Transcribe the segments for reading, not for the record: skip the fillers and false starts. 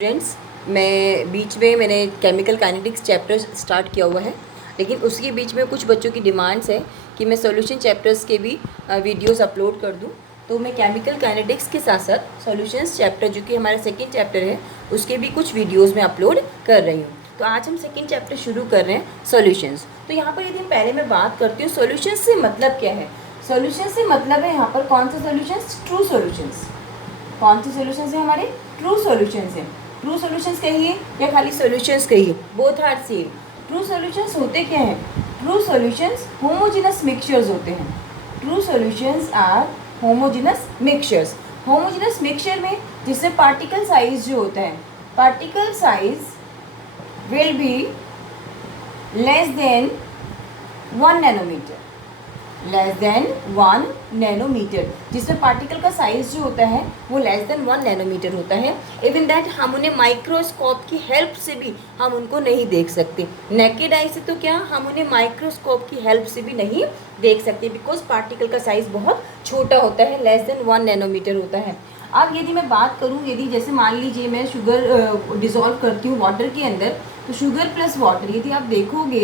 Friends, मैं बीच में मैंने केमिकल काइनेटिक्स चैप्टर स्टार्ट किया हुआ है, लेकिन उसके बीच में कुछ बच्चों की डिमांड्स है कि मैं सॉल्यूशन चैप्टर्स के भी वीडियोस अपलोड कर दूं। तो मैं केमिकल काइनेटिक्स के साथ साथ सॉल्यूशंस चैप्टर, जो कि हमारा सेकंड चैप्टर है, उसके भी कुछ वीडियोस में अपलोड कर रही हूँ। तो आज हम सेकेंड चैप्टर शुरू कर रहे हैं, सॉल्यूशंस। तो यहाँ पर यदि पहले मैं बात करती हूँ सॉल्यूशंस से मतलब क्या है। सॉल्यूशन से मतलब है यहाँ पर कौन से सॉल्यूशंस? True solutions. कौन से सॉल्यूशंस है? हमारे ट्रू सॉल्यूशंस हैं। ट्रू सॉल्यूशंस कहिए या खाली सॉल्यूशंस कहिए, both are same. True solutions होते क्या हैं? ट्रू सॉल्यूशंस होमोजेनस मिक्सचर्स होते हैं। True solutions are homogeneous mixtures. Homogeneous mixture में जिससे पार्टिकल साइज जो होता है, particle size will be less than 1 nanometre, less than 1 nanometre, जिसमें पार्टिकल का साइज जो होता है वो लेस देन 1 नैनोमीटर होता है। इवन दैट हम उन्हें माइक्रोस्कोप की हेल्प से भी हम उनको नहीं देख सकते। नेकेड आई से तो क्या, हम उन्हें माइक्रोस्कोप की हेल्प से भी नहीं देख सकते, बिकॉज पार्टिकल का साइज बहुत छोटा होता है, लेस देन 1 नैनोमीटर होता है। अब यदि मैं बात करूँ, यदि जैसे मान लीजिए मैं शुगर डिज़ोल्व करती हूँ वाटर के अंदर, तो शुगर प्लस वाटर, यदि आप देखोगे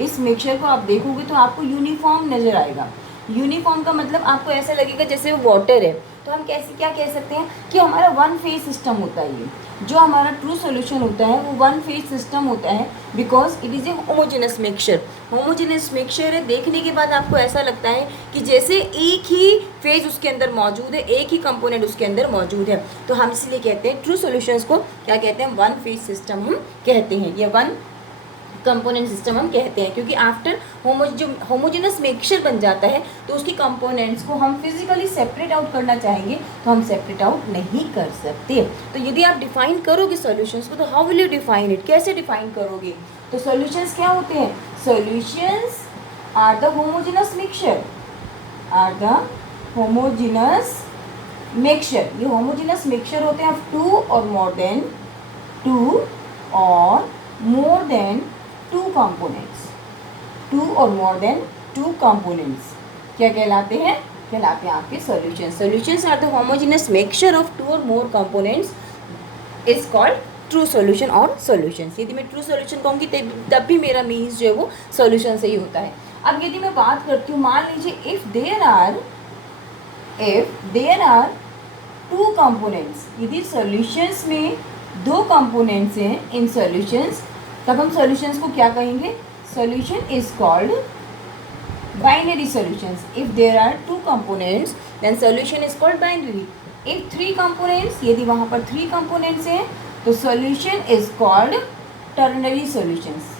इस मिक्सचर को, आप देखोगे तो आपको यूनिफॉर्म नज़र आएगा। यूनिफॉर्म का मतलब आपको ऐसा लगेगा जैसे वो वाटर है। तो हम कैसे क्या कह सकते हैं कि हमारा वन फेज सिस्टम होता है। ये जो हमारा ट्रू सॉल्यूशन होता है वो वन फेज सिस्टम होता है, because it is a homogeneous mixture. Homogeneous mixture है, देखने के बाद आपको ऐसा लगता है कि जैसे एक ही फेज उसके अंदर मौजूद है, एक ही कंपोनेंट उसके अंदर मौजूद है। तो हम इसलिए कहते हैं ट्रू सॉल्यूशंस को क्या कहते हैं? वन फेज सिस्टम हम कहते हैं, या वन कंपोनेंट सिस्टम हम कहते हैं, क्योंकि आफ्टर जो होमोजेनस मिक्सचर बन जाता है तो उसकी कंपोनेंट्स को हम फिजिकली सेपरेट आउट करना चाहेंगे तो हम सेपरेट आउट नहीं कर सकते। तो यदि आप डिफाइन करोगे सॉल्यूशंस को, तो how will you define it? कैसे डिफाइन करोगे? तो सॉल्यूशंस क्या होते हैं? Solutions are the homogeneous mixture, are the homogeneous mixture. ये होमोजेनस मिक्सचर होते हैं ऑफ टू और more than two components. Two और मोर देन टू कंपोनेंट्स क्या कहलाते हैं? कहलाते हैं आपके solutions. Solutions are the homogeneous mixture of two और more components is called true solution or solutions. यदि मैं ट्रू सॉल्यूशन कहूँगी तब भी मेरा मीन्स जो है वो सॉल्यूशन से ही होता है। अब यदि मैं बात करती हूँ, मान लीजिए if there are two components, यदि सॉल्यूशंस में दो कंपोनेंट्स हैं इन सॉल्यूशंस, तब हम सॉल्यूशंस को क्या कहेंगे? Solution is called binary solutions. If there are two components then solution is called binary. If three components, यदि वहाँ पर थ्री कंपोनेंट्स हैं तो solution is called ternary solutions.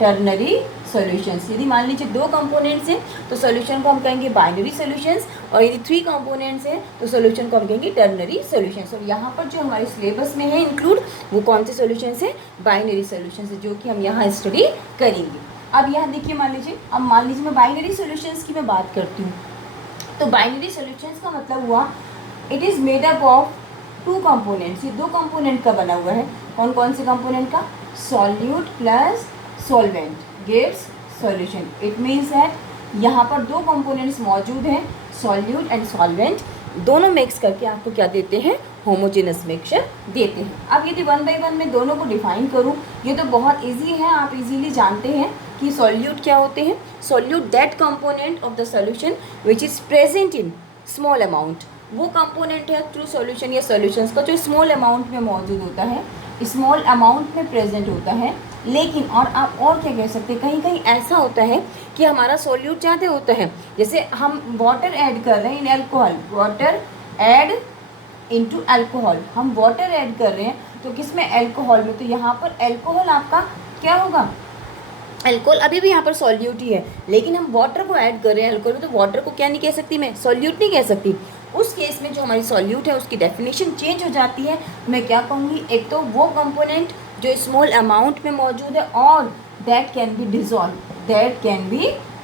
Ternary solutions, यदि मान लीजिए दो कंपोनेंट्स हैं तो सॉल्यूशन को हम कहेंगे बाइनरी सॉल्यूशंस, और यदि थ्री कंपोनेंट्स हैं तो सॉल्यूशन को हम कहेंगे टर्नरी सॉल्यूशंस। और यहाँ पर जो हमारे सिलेबस में है इंक्लूड, वो कौन से सॉल्यूशंस हैं? बाइनरी सॉल्यूशंस है, जो कि हम यहाँ स्टडी करेंगे। अब यहाँ देखिए, मान लीजिए मैं बाइनरी सॉल्यूशंस की मैं बात करती हूँ, तो बाइनरी सॉल्यूशंस का मतलब हुआ it is made up of two components. ये दो कंपोनेंट का बना हुआ है। कौन कौन से कंपोनेंट का? Solute plus solvent gives solution. It means that यहाँ पर दो कंपोनेंट्स मौजूद हैं, सॉल्यूट एंड सॉल्वेंट, दोनों मिक्स करके आपको क्या देते हैं? होमोजेनस मिक्सचर देते हैं। अब यदि वन बाई वन में दोनों को डिफाइन करूँ, ये तो बहुत इजी है, आप इजीली जानते हैं कि सॉल्यूट क्या होते हैं। Solute that component of the solution which is present in small amount. वो कंपोनेंट है ट्रू सॉल्यूशन या सॉल्यूशंस का जो स्मॉल अमाउंट में मौजूद होता है, स्मॉल अमाउंट में प्रेजेंट होता है। लेकिन और आप और क्या कह सकते हैं, कहीं कहीं ऐसा होता है कि हमारा सॉल्यूट ज़्यादा होता है। जैसे हम वाटर ऐड कर रहे हैं in alcohol, water add into alcohol, हम वाटर ऐड कर रहे हैं तो किसमें? एल्कोहल में। तो यहाँ पर एल्कोहल आपका क्या होगा? अल्कोहल अभी भी यहाँ पर सॉल्यूट ही है, लेकिन हम वाटर को ऐड कर रहे हैं अल्कोहल में, तो वाटर को क्या नहीं कह सकती मैं? सॉल्यूट नहीं कह सकती। उस केस में जो हमारी सॉल्यूट है उसकी डेफिनेशन चेंज हो जाती है। मैं क्या कहूँगी? एक तो वो कंपोनेंट जो स्मॉल अमाउंट में मौजूद है और दैट कैन बी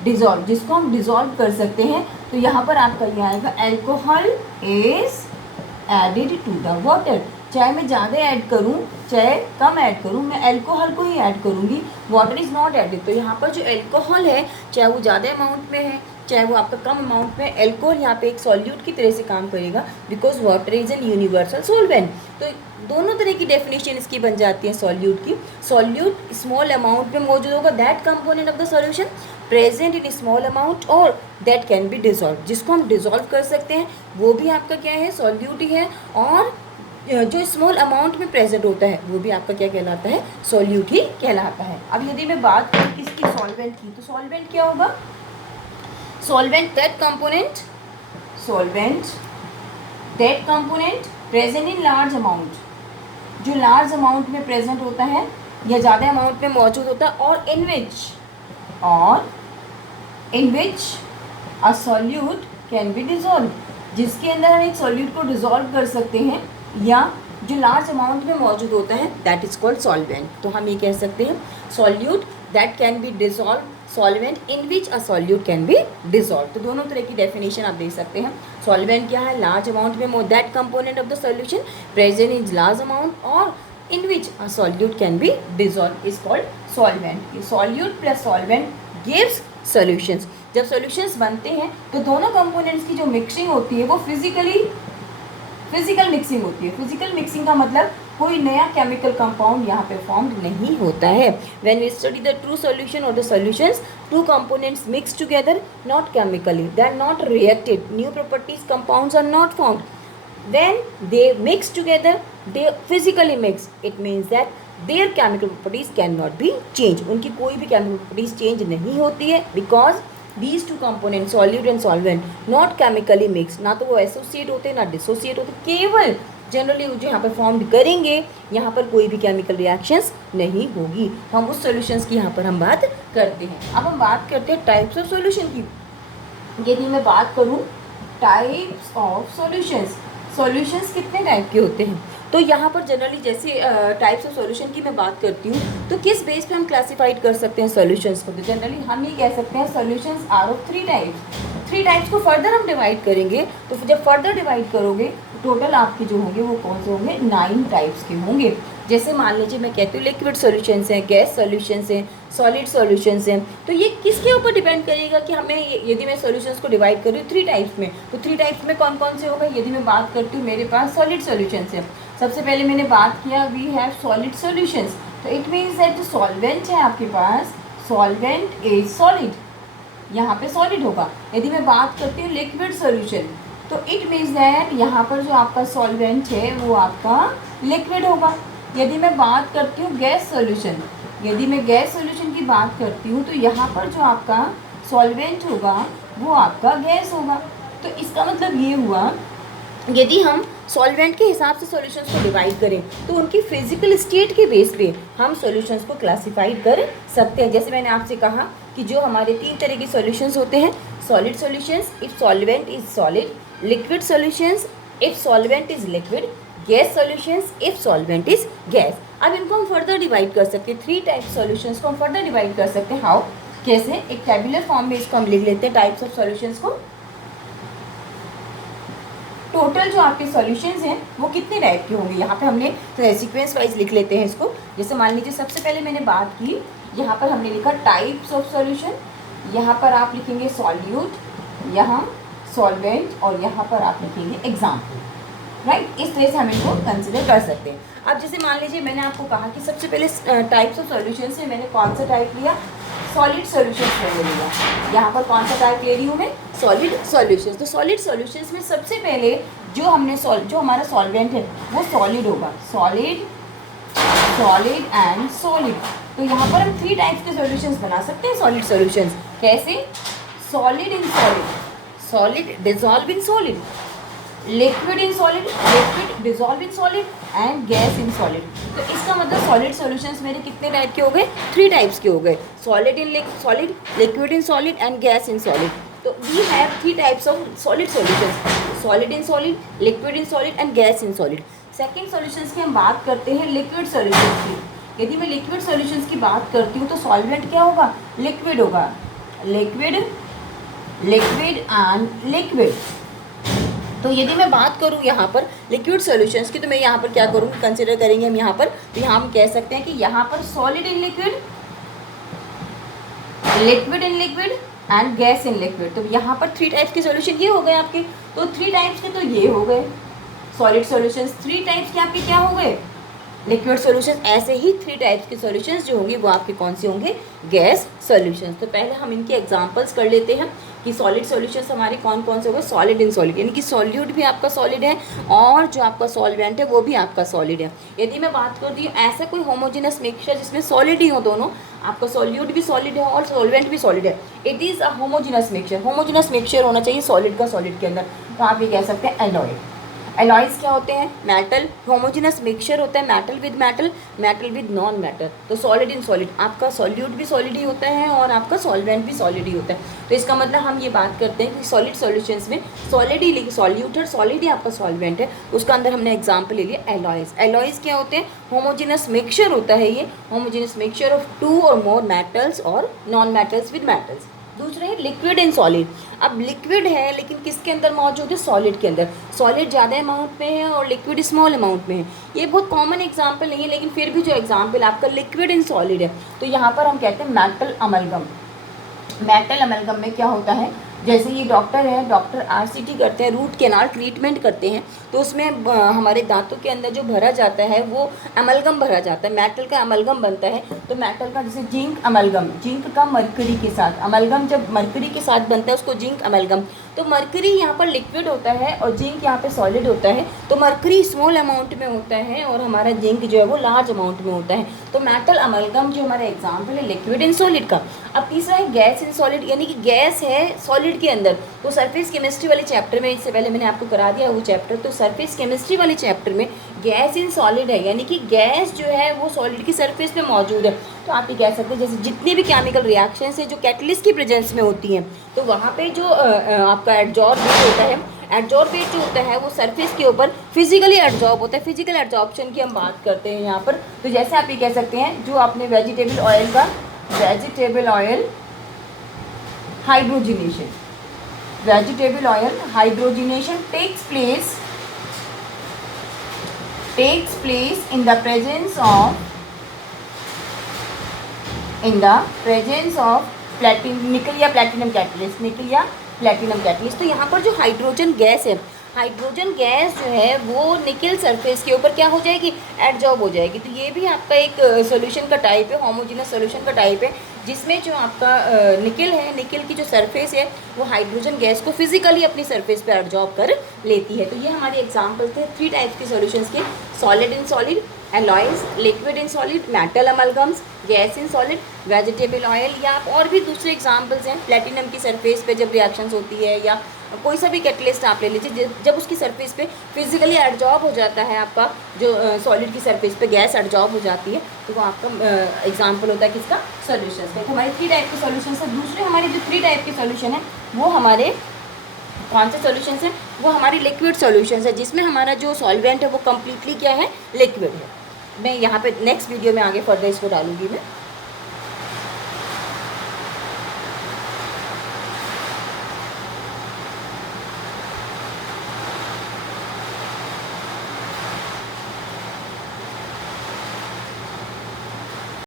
डिज़ोल्व, जिसको हम डिज़ोल्व कर सकते हैं। तो यहाँ पर आपका ये आएगा alcohol is added to the water. चाहे मैं ज़्यादा ऐड करूँ चाहे कम ऐड करूँ, मैं अल्कोहल को ही ऐड करूँगी, वाटर इज़ नॉट एडिड। तो यहाँ पर जो अल्कोहल है, चाहे वो ज़्यादा अमाउंट में है चाहे वो आपका कम अमाउंट में, अल्कोहल यहाँ पे एक सॉल्यूट की तरह से काम करेगा, because water is an universal solvent. तो दोनों तरह की डेफिनेशन इसकी बन जाती है सॉल्यूट की। सॉल्यूट स्मॉल अमाउंट में मौजूद होगा, that component of the solution present in small amount और दैट कैन बी डिजॉल्व, जिसको हम डिजॉल्व कर सकते हैं वो भी आपका क्या है, सॉल्यूट ही है। और जो स्मॉल अमाउंट में प्रेजेंट होता है वो भी आपका क्या कहलाता है, सॉल्यूट ही कहलाता है। अब यदि मैं बात करूँ किसकी, सॉल्वेंट की, तो सॉल्वेंट क्या होगा, solvent that component, solvent that component present in large amount, जो लार्ज अमाउंट में प्रेजेंट होता है या ज़्यादा अमाउंट में मौजूद होता है, और in which a solute can be dissolve, जिसके अंदर हम एक सॉल्यूट को डिजॉल्व कर सकते हैं या जो लार्ज अमाउंट में मौजूद होता है, दैट इज कॉल्ड सॉल्वेंट। तो हम ये कह सकते हैं solute that can be dissolve, solvent in which a solute can be dissolve. तो दोनों तरह की डेफिनेशन आप दे सकते हैं। सॉल्वेंट क्या है, लार्ज अमाउंट में that component of the solution present in large amount or in which a solute can be dissolve is called solvent. Solute plus solvent gives solutions. जब सॉल्यूशंस बनते हैं तो दोनों कंपोनेंट्स की जो मिक्सिंग होती है वो फिजिकल मिक्सिंग होती है। फिजिकल मिक्सिंग का मतलब कोई नया केमिकल कंपाउंड यहाँ पे फॉर्म्ड नहीं होता है। When we study the true solution or the solutions, two components mix together, not chemically, they are not reacted, new properties compounds are not formed. When they mix together, they physically mix. It means that their chemical properties cannot be changed. उनकी कोई भी chemical properties change नहीं होती है, because these two components, solute and solvent, not chemically mixed. ना तो वो associate होते ना dissociate होते, केवल जनरली जो यहाँ पर फॉर्म्ड करेंगे, यहाँ पर कोई भी केमिकल रिएक्शंस नहीं होगी। हम उस सॉल्यूशंस की यहाँ पर हम बात करते हैं। अब हम बात करते हैं टाइप्स ऑफ सॉल्यूशन की। यदि मैं बात करूँ टाइप्स ऑफ सॉल्यूशंस, सॉल्यूशंस कितने टाइप के होते हैं, तो यहाँ पर जनरली जैसे टाइप्स ऑफ सॉल्यूशन की मैं बात करती हूँ, तो किस बेस पे हम क्लासिफाइड कर सकते हैं सॉल्यूशंस को, तो जनरली हम ये कह सकते हैं solutions are of three types को फर्दर हम डिवाइड करेंगे, तो जब फर्दर डिवाइड करोगे टोटल आपके जो होंगे वो कौन से होंगे, 9 टाइप्स के होंगे। जैसे मान लीजिए मैं कहती हूँ लिक्विड सॉल्यूशंस हैं, गैस सॉल्यूशंस हैं, सॉलिड सॉल्यूशंस हैं, तो ये किसके ऊपर डिपेंड करेगा कि हमें, यदि मैं सॉल्यूशंस को डिवाइड करूँ 3 टाइप्स में, तो 3 टाइप्स में कौन कौन से होगा। यदि मैं बात करती हूँ मेरे पास सॉलिड सॉल्यूशंस है, सबसे पहले मैंने बात किया वी हैव सॉलिड सॉल्यूशंस, तो इट मीन्स दैट जो सॉल्वेंट है आपके पास, सॉल्वेंट इज सॉलिड, यहाँ पे सॉलिड होगा। यदि मैं बात करती हूँ लिक्विड सॉल्यूशन, तो इट मीन्स दैट यहाँ पर जो आपका सॉल्वेंट है वो आपका लिक्विड होगा। यदि मैं बात करती हूँ गैस सॉल्यूशन, यदि मैं गैस सॉल्यूशन की बात करती हूँ तो यहाँ पर जो आपका सॉल्वेंट होगा वो आपका गैस होगा। तो इसका मतलब ये हुआ, यदि हम सॉल्वेंट के हिसाब से सॉल्यूशंस को डिवाइड करें तो उनकी फिजिकल स्टेट के बेस पे हम सॉल्यूशंस को क्लासिफाइड कर सकते हैं। जैसे मैंने आपसे कहा कि जो हमारे 3 तरह के सॉल्यूशंस होते हैं, solid solutions if solvent is solid, liquid solutions if solvent is liquid, gas solutions if solvent is gas. अब इनको हम फर्दर डिवाइड कर सकते हैं, 3 टाइप सॉल्यूशंस को हम फर्दर डिवाइड कर सकते हैं। हाउ, कैसे, एक टेबुलर फॉर्म में इसको हम लिख लेते हैं टाइप्स ऑफ सॉल्यूशंस को। टोटल जो आपके सॉल्यूशंस हैं वो कितने टाइप के होंगे, यहाँ पे हमने सीक्वेंस वाइज लिख लेते हैं इसको। जैसे मान लीजिए सबसे पहले मैंने बात की, यहाँ पर हमने लिखा टाइप्स ऑफ सॉल्यूशन, यहाँ पर आप लिखेंगे सॉल्यूट, यहाँ सॉल्वेंट और यहाँ पर आप लिखेंगे एग्जाम्पल, राइट। इस तरह से हम इनको कंसिडर कर सकते हैं। अब जैसे मान लीजिए मैंने आपको कहा कि सबसे पहले टाइप्स ऑफ सॉल्यूशन से मैंने कौन सा टाइप लिया, सॉलिड सॉल्यूशंस मैंने लिया। यहाँ पर कौन सा टाइप ले रही हूँ मैं, सॉलिड सॉल्यूशंस। तो सॉलिड सॉल्यूशंस में सबसे पहले जो हमने जो हमारा सॉल्वेंट है वो सॉलिड होगा, सॉलिड, सॉलिड एंड सॉलिड। तो यहाँ पर हम 3 टाइप्स के सॉल्यूशंस बना सकते हैं सॉलिड सॉल्यूशंस। कैसे, solid in solid, solid dissolve in solid, liquid in solid, liquid dissolve in solid and gas in solid. तो इसका मतलब सॉलिड सॉल्यूशंस मेरे कितने टाइप के हो गए, 3 टाइप्स के हो गए, solid in solid, liquid in solid and gas in solid. तो we have 3 types of solid solutions, solid in solid, liquid in solid and gas in solid. Second solutions की हम बात करते हैं लिक्विड सॉल्यूशंस की। यदि मैं लिक्विड सॉल्यूशंस की बात करती हूँ तो सॉल्वेंट क्या होगा, लिक्विड होगा, लिक्विड, लिक्विड एंड लिक्विड। तो यदि मैं बात करूँ यहाँ पर लिक्विड सॉल्यूशंस की, तो मैं यहाँ पर क्या करूँगी, कंसिडर करेंगे हम यहाँ पर, तो यहाँ हम कह सकते हैं कि यहाँ पर solid in liquid, liquid in liquid and gas in liquid. तो यहाँ पर 3 टाइप्स के सॉल्यूशन ये हो गए आपके। तो 3 टाइप्स के तो ये हो गए सॉलिड सॉल्यूशंस, 3 टाइप्स के आपके क्या हो गए, लिक्विड सॉल्यूशंस। ऐसे ही 3 टाइप्स के सॉल्यूशंस जो होंगे वो आपके कौन से होंगे, गैस सॉल्यूशंस। तो पहले हम इनके एग्जांपल्स कर लेते हैं कि सॉलिड सॉल्यूशंस हमारे कौन कौन से होंगे। सॉलिड इन सॉलिड, यानी कि सॉल्यूट भी आपका सॉलिड है और जो आपका सॉल्वेंट है वो भी आपका सॉलिड है। यदि मैं बात करती हूँ ऐसा कोई होमोजेनस मिक्सचर जिसमें सॉलिड ही हो दोनों, आपका सॉल्यूट भी सॉलिड है और सॉल्वेंट भी सॉलिड है, it is a homogeneous mixture. Homogeneous mixture होना चाहिए सॉलिड का सॉलिड के अंदर। तो आप ये कह सकते हैं एलॉय। एलॉयज़ क्या होते हैं, मेटल। होमोजेनस मिक्सचर होता है metal with metal, metal with non metal. तो सॉलिड इन सॉलिड, आपका सॉल्यूट भी सॉलिड ही होता है और आपका सॉल्वेंट भी सॉलिड ही होता है। तो इसका मतलब हम ये बात करते हैं कि सॉलिड सॉल्यूशंस में सॉलिड ही सॉल्यूट है, सॉलिड ही आपका सॉल्वेंट है। उसका अंदर हमने एग्जाम्पल ले लिया एलॉयज़। एलॉयज़ क्या होते हैं, होमोजेनस मिक्सचर होता है ये, होमोजेनस मिक्सचर ऑफ 2 और मोर मेटल्स और नॉन मेटल्स विद मेटल्स। दूसरा है लिक्विड इन सॉलिड। अब लिक्विड है लेकिन किसके अंदर मौजूद है, सॉलिड के अंदर। सॉलिड ज़्यादा अमाउंट में है और लिक्विड स्मॉल अमाउंट में है। ये बहुत कॉमन एग्जांपल नहीं है लेकिन फिर भी जो एग्जांपल आपका लिक्विड इन सॉलिड है, तो यहाँ पर हम कहते हैं मेटल अमलगम। मेटल अमलगम में क्या होता है, जैसे ये डॉक्टर है, डॉक्टर आरसीटी करते हैं, रूट कैनाल ट्रीटमेंट करते हैं, तो उसमें हमारे दांतों के अंदर जो भरा जाता है वो अमलगम भरा जाता है, मेटल का अमलगम बनता है। तो मेटल का जैसे जिंक अमलगम, जिंक का मरकरी के साथ, अमलगम जब मरकरी के साथ बनता है उसको जिंक अमलगम। तो मरकरी यहाँ पर लिक्विड होता है और जिंक यहाँ पे सॉलिड होता है। तो मरकरी स्मॉल अमाउंट में होता है और हमारा जिंक जो है वो लार्ज अमाउंट में होता है। तो मेटल अमलगम जो हमारा एग्जाम्पल है लिक्विड इन सॉलिड का। अब तीसरा है गैस इन सॉलिड, यानी कि गैस है सॉलिड के अंदर। तो सरफेस केमिस्ट्री वाले चैप्टर में, इससे पहले मैंने आपको करा दिया वो चैप्टर, तो सरफेस केमिस्ट्री वाले चैप्टर में गैस इन सॉलिड है, यानी कि गैस जो है वो सॉलिड की सरफेस पे मौजूद है। तो आप ये कह सकते हैं जैसे जितनी भी केमिकल रिएक्शंस है जो कैटलिस्ट की प्रेजेंस में होती हैं, तो वहाँ पे जो आपका एडजॉर्बेट होता है, एडजॉर्बेट जो होता है वो सरफेस के ऊपर फिजिकली एडजॉर्ब होता है। फिजिकल एडजॉर्प्शन की हम बात करते हैं यहाँ पर। तो जैसे आप ये कह सकते हैं जो आपने वेजिटेबल ऑयल का, vegetable oil hydrogenation, vegetable oil hydrogenation takes place in the presence of निकल या प्लेटिनम कैटलिस्ट, निकल या प्लेटिनम कैटलिस्ट। तो यहाँ पर जो हाइड्रोजन गैस है, हाइड्रोजन गैस जो है वो निकल सरफेस के ऊपर क्या हो जाएगी, एडजॉर्ब हो जाएगी। तो ये भी आपका एक सॉल्यूशन का टाइप है, होमोजेनस सॉल्यूशन का टाइप है, जिसमें जो आपका निकल है, निकल की जो सरफेस है वो हाइड्रोजन गैस को फिजिकली अपनी सरफेस पे एडजॉर्ब कर लेती है। तो ये हमारे एग्जाम्पल थे 3 टाइप्स के सॉल्यूशंस के, solid in solid, alloys, liquid in solid, metal amalgams, gas in solid, vegetable oil, या आप और भी दूसरे एग्जाम्पल्स हैं। प्लेटिनम की सरफेस पे जब रिएक्शंस होती है या कोई सा भी कैटलिस्ट आप ले लीजिए, जब उसकी सरफेस पे फिजिकली एडजॉर्ब हो जाता है, आपका जो सॉलिड की सरफेस पे गैस एडजॉर्ब हो जाती है, तो वो आपका एग्जाम्पल होता है किसका, सॉल्यूशंस का। हमारे 3 टाइप के सॉल्यूशंस हैं। दूसरे हमारे जो 3 टाइप के सॉल्यूशन हैं वो हमारे कौन से सॉल्यूशंस हैं, वो हमारी लिक्विड सॉल्यूशंस है, जिसमें हमारा जो सॉल्वेंट है वो कम्प्लीटली क्या है, लिक्विड है। मैं यहाँ पे नेक्स्ट वीडियो में आगे फर्दर इसको डालूंगी मैं।